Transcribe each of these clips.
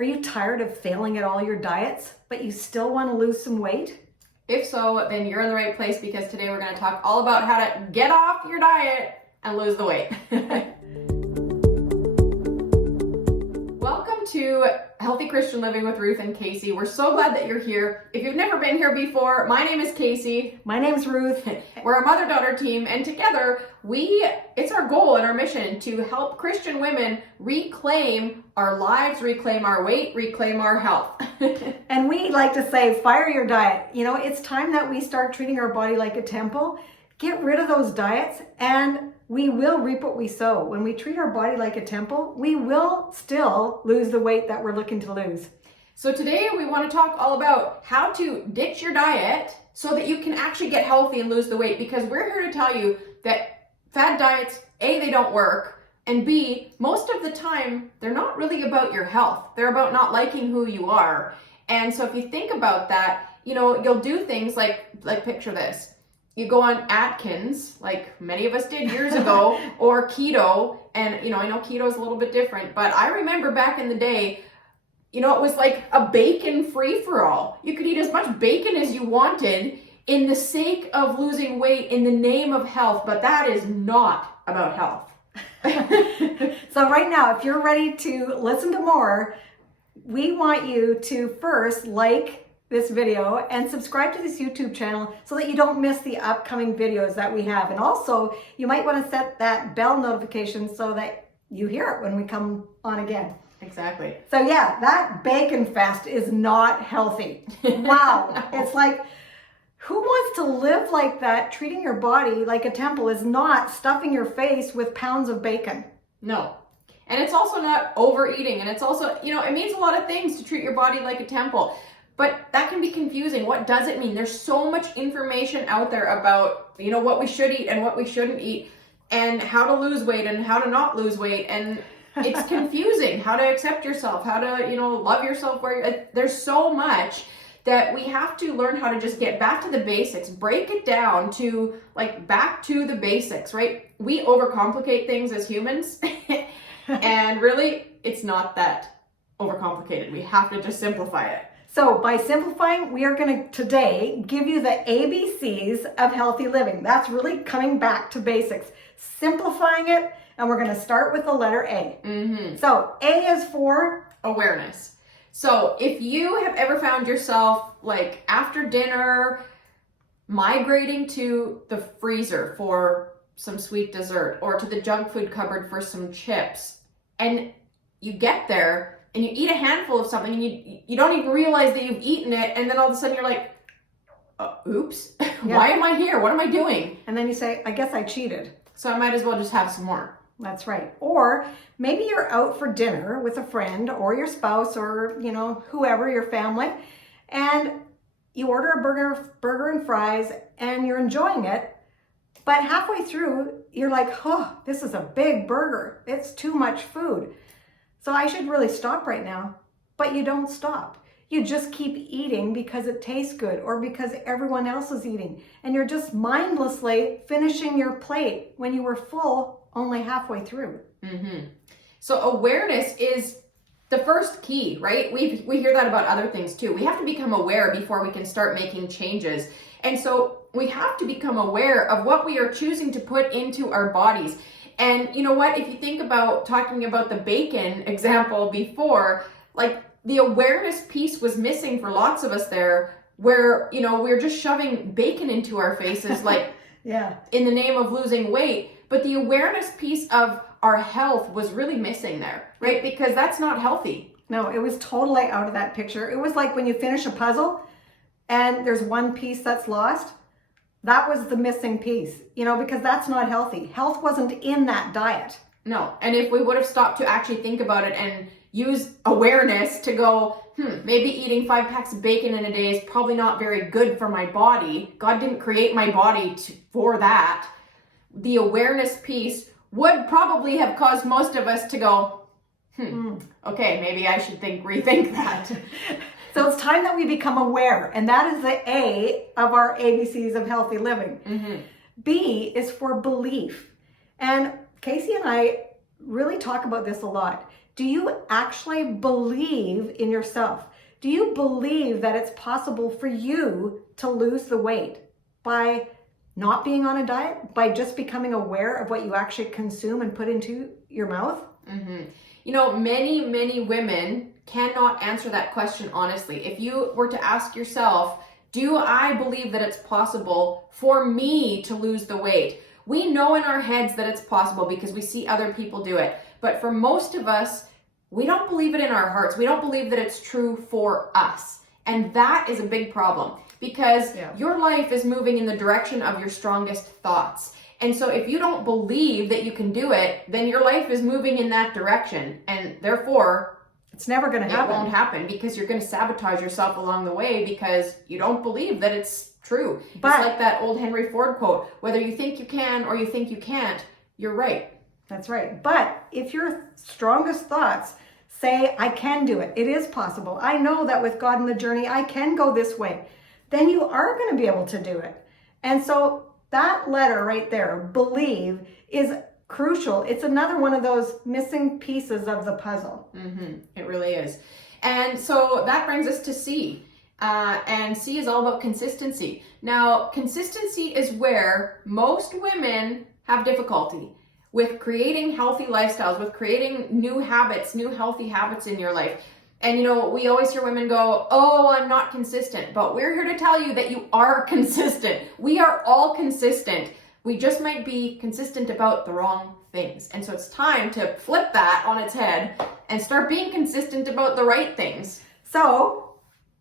Are you tired of failing at all your diets, but you still want to lose some weight? If so, then you're in the right place, because today we're going to talk all about how to get off your diet and lose the weight. Welcome to Healthy Christian Living with Ruth and Kayce. We're so glad that you're here. If you've never been here before, my name is Kayce. My name's Ruth. We're a mother-daughter team, and together it's our goal and our mission to help Christian women reclaim our lives, reclaim our weight, reclaim our health. And we like to say, fire your diet. You know, it's time that we start treating our body like a temple. Get rid of those diets and we will reap what we sow. When we treat our body like a temple, we will still lose the weight that we're looking to lose. So today we want to talk all about how to ditch your diet so that you can actually get healthy and lose the weight, because we're here to tell you that fad diets, A, they don't work, and B, most of the time, they're not really about your health. They're about not liking who you are. And so if you think about that, you know, you'll do things like picture this. You go on Atkins, like many of us did years ago, or keto. And, you know, I know keto is a little bit different, but I remember back in the day, you know, it was like a bacon free-for-all. You could eat as much bacon as you wanted in the sake of losing weight in the name of health, but that is not about health. So right now, if you're ready to listen to more, we want you to first like this video and subscribe to this YouTube channel so that you don't miss the upcoming videos that we have. And also, you might want to set that bell notification so that you hear it when we come on again. Exactly. So yeah, that bacon fest is not healthy. Wow. No. It's like, who wants to live like that? Treating your body like a temple is not stuffing your face with pounds of bacon. No. And it's also not overeating. And it's also, you know, it means a lot of things to treat your body like a temple. But that can be confusing. What does it mean? There's so much information out there about, you know, what we should eat and what we shouldn't eat, and how to lose weight and how to not lose weight. And it's confusing how to accept yourself, how to, you know, love yourself. There's so much that we have to learn how to just get back to the basics, break it down to like back to the basics, right? We overcomplicate things as humans. And really, it's not that overcomplicated. We have to just simplify it. So by simplifying, we are going to today give you the ABCs of healthy living. That's really coming back to basics, simplifying it, and we're going to start with the letter A. Mm-hmm. So A is for awareness. So if you have ever found yourself like after dinner migrating to the freezer for some sweet dessert or to the junk food cupboard for some chips, and you get there and you eat a handful of something and you don't even realize that you've eaten it, and then all of a sudden you're like, oops, Yeah. Why am I here? What am I doing? And then you say, I guess I cheated. So I might as well just have some more. That's right. Or maybe you're out for dinner with a friend or your spouse or, you know, whoever, your family, and you order a burger and fries and you're enjoying it. But halfway through, you're like, oh, this is a big burger. It's too much food. So I should really stop right now. But you don't stop. You just keep eating because it tastes good or because everyone else is eating. And you're just mindlessly finishing your plate when you were full only halfway through. Mm-hmm. So awareness is the first key, right? We hear that about other things too. We have to become aware before we can start making changes. And so we have to become aware of what we are choosing to put into our bodies. And you know what? If you think about talking about the bacon example before, like the awareness piece was missing for lots of us there, where, you know, we're just shoving bacon into our faces, like Yeah. in the name of losing weight. But the awareness piece of our health was really missing there, right? Because that's not healthy. No, it was totally out of that picture. It was like when you finish a puzzle and there's one piece that's lost. That was the missing piece, you know, because that's not healthy. Health wasn't in that diet. No. And if we would have stopped to actually think about it and use awareness to go, maybe eating 5 packs of bacon in a day is probably not very good for my body. God didn't create my body for that. The awareness piece would probably have caused most of us to go, okay, maybe I should rethink that. So it's time that we become aware, and that is the A of our ABCs of healthy living. Mm-hmm. B is for belief. And Kayce and I really talk about this a lot. Do you actually believe in yourself? Do you believe that it's possible for you to lose the weight by not being on a diet, by just becoming aware of what you actually consume and put into your mouth? Mm-hmm. You know, many women cannot answer that question honestly. If you were to ask yourself, do I believe that it's possible for me to lose the weight? We know in our heads that it's possible because we see other people do it. But for most of us, we don't believe it in our hearts. We don't believe that it's true for us. And that is a big problem because your life is moving in the direction of your strongest thoughts. And so if you don't believe that you can do it, then your life is moving in that direction. And therefore, it's never going to happen. It won't happen because you're going to sabotage yourself along the way because you don't believe that it's true. But it's like that old Henry Ford quote, whether you think you can or you think you can't, you're right. That's right. But if your strongest thoughts say, I can do it, it is possible, I know that with God in the journey, I can go this way, then you are going to be able to do it. And so that letter right there, believe, is crucial. It's another one of those missing pieces of the puzzle. Mm-hmm. It really is. And so that brings us to C. And C is all about consistency. Now, consistency is where most women have difficulty with creating healthy lifestyles, with creating new habits, new healthy habits in your life. And you know, we always hear women go, oh, I'm not consistent. But we're here to tell you that you are consistent. We are all consistent. We just might be consistent about the wrong things. And so it's time to flip that on its head and start being consistent about the right things. So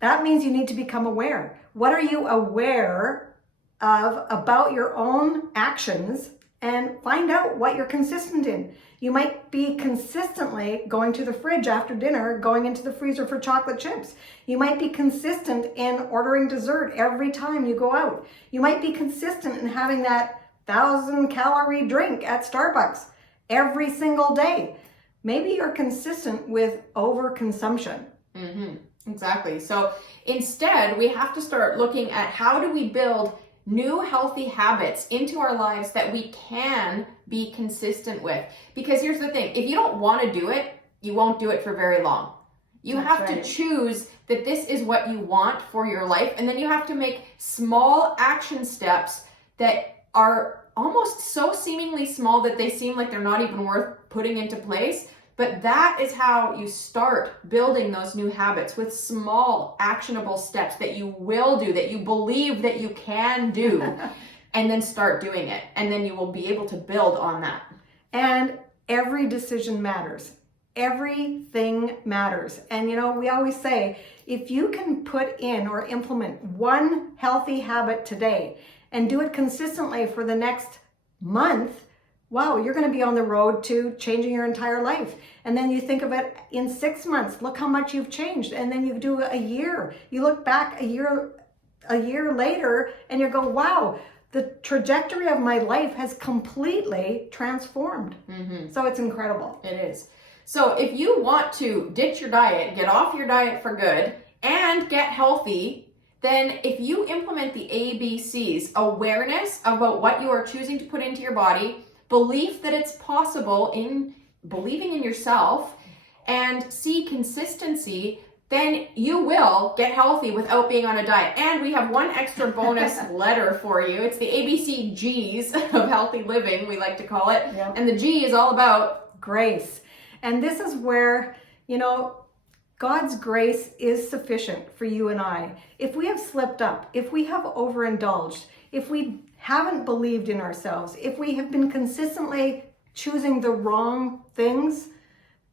that means you need to become aware. What are you aware of about your own actions? And find out what you're consistent in. You might be consistently going to the fridge after dinner, going into the freezer for chocolate chips. You might be consistent in ordering dessert every time you go out. You might be consistent in having that 1,000-calorie drink at Starbucks every single day. Maybe you're consistent with overconsumption. Mm-hmm. Exactly. So instead, we have to start looking at how do we build new healthy habits into our lives that we can be consistent with. Because here's the thing, if you don't want to do it, you won't do it for very long. You have to choose that this is what you want for your life, and then you have to make small action steps that are almost so seemingly small that they seem like they're not even worth putting into place. But that is how you start building those new habits, with small actionable steps that you will do, that you believe that you can do, and then start doing it. And then you will be able to build on that. And every decision matters. Everything matters. And you know, we always say, if you can put in or implement one healthy habit today and do it consistently for the next month, wow, you're going to be on the road to changing your entire life. And then you think of it in 6 months, look how much you've changed. And then you do a year, you look back a year later and you go, wow, the trajectory of my life has completely transformed. Mm-hmm. So it's incredible. It is. So if you want to ditch your diet, get off your diet for good, and get healthy, then if you implement the ABCs, awareness about what you are choosing to put into your body, belief that it's possible in believing in yourself, and C, consistency, then you will get healthy without being on a diet. And we have one extra bonus letter for you. It's the ABC G's of healthy living, we like to call it. Yep. And the G is all about grace. And this is where, you know, God's grace is sufficient for you and I. If we have slipped up, if we have overindulged, if we haven't believed in ourselves, if we have been consistently choosing the wrong things,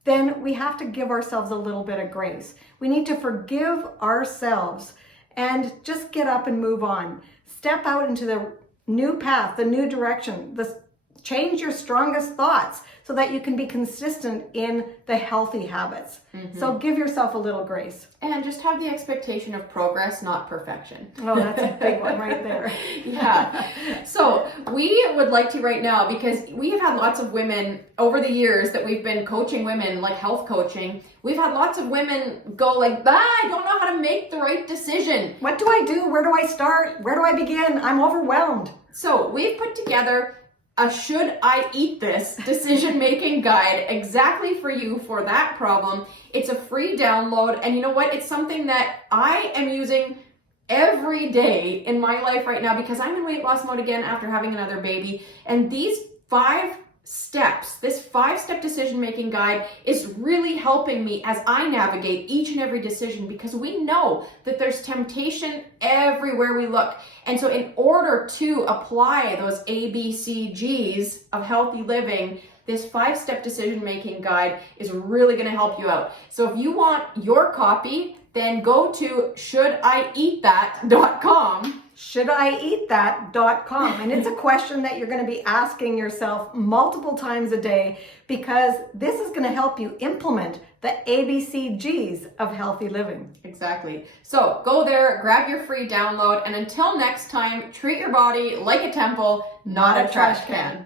then we have to give ourselves a little bit of grace. We need to forgive ourselves and just get up and move on. Step out into the new path, the new direction, change your strongest thoughts so that you can be consistent in the healthy habits. Mm-hmm. So give yourself a little grace. And just have the expectation of progress, not perfection. Oh, that's a big one right there. Yeah. So we would like to right now, because we have had lots of women over the years that we've been coaching women, like health coaching. We've had lots of women go like, I don't know how to make the right decision. What do I do? Where do I start? Where do I begin? I'm overwhelmed. So we've put together a should I eat this decision-making guide exactly for you for that problem. It's a free download, and you know what? It's something that I am using every day in my life right now because I'm in weight loss mode again after having another baby. And these 5 steps, this 5-step decision-making guide is really helping me as I navigate each and every decision, because we know that there's temptation everywhere we look. And so in order to apply those ABCGs of healthy living, this 5-step decision-making guide is really going to help you out. So if you want your copy, then go to shouldiEatThat.com. shouldiEatThat.com. And it's a question that you're going to be asking yourself multiple times a day, because this is going to help you implement the ABCGs of healthy living. Exactly. So go there, grab your free download, and until next time, treat your body like a temple, not a trash can.